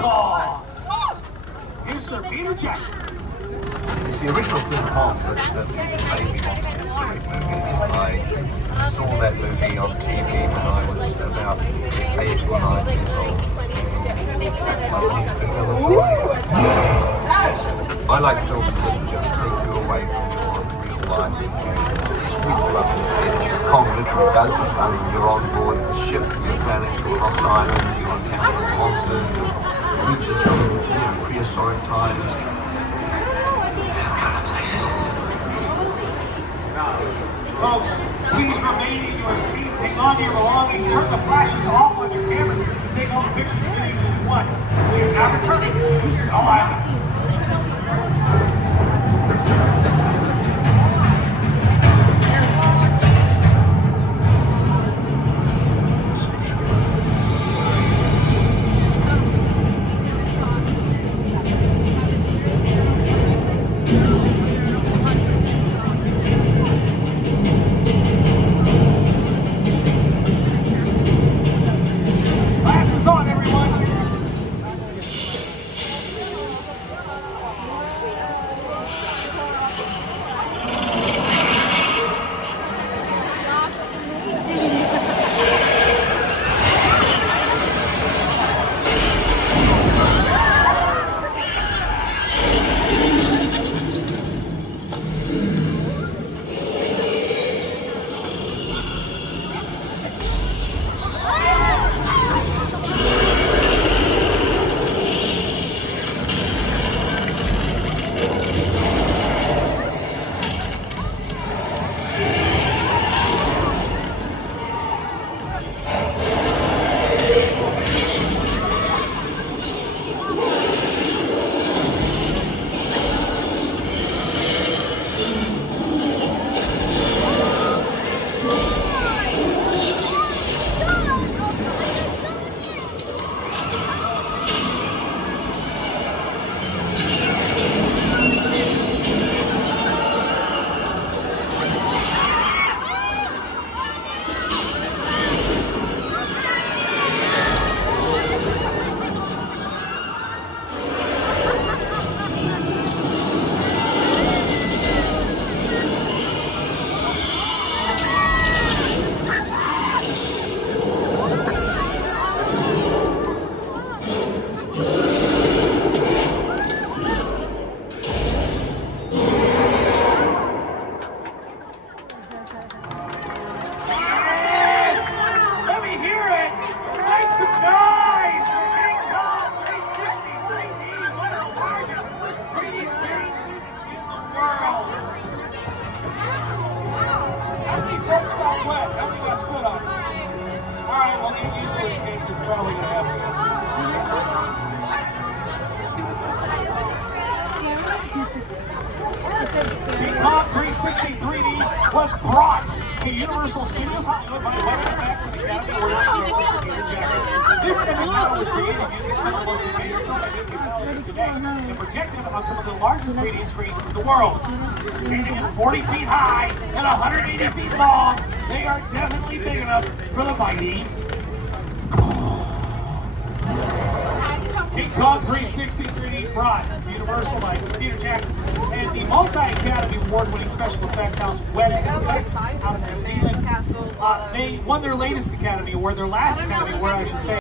Kong. Here's Sir Peter Jackson. It's the original film Kong that made me want to make movies. I saw that movie on TV when I was about 8 or 9 years old. I like films that just take you away from your real life and sweep you up in the edge. Kong literally does this. I mean, you're on board a ship, you're sailing to a lost island, you're encountering monsters and creatures from prehistoric times. Folks, please remain in your seats, hang on to your belongings, turn the flashes off on your cameras, and take all the pictures and videos as you want, as we are now returning to Skull Island. Glasses on, everyone. Some noise for King Kong 360 3D, one of the largest 3D experiences in the world. How many folks got wet? How many got spit on? Alright, we'll get used to it, kids. It's probably going to happen. King Kong 360 3D was brought to Universal Studios Hollywood by Weather Effects and Academy Award winner Sir Peter Jackson. This epic battle was created using some of the most advanced filmmaking technology today and projected on some of the largest 3D screens in the world. Standing at 40 feet high and 180 feet long, they are definitely big enough for the mighty King Kong 360 3D brought to Universal by Peter Jackson and the multi-Academy Award-winning special effects house Weather Effects out of New Zealand. They won their latest Academy Award, their last Academy Award, I should say.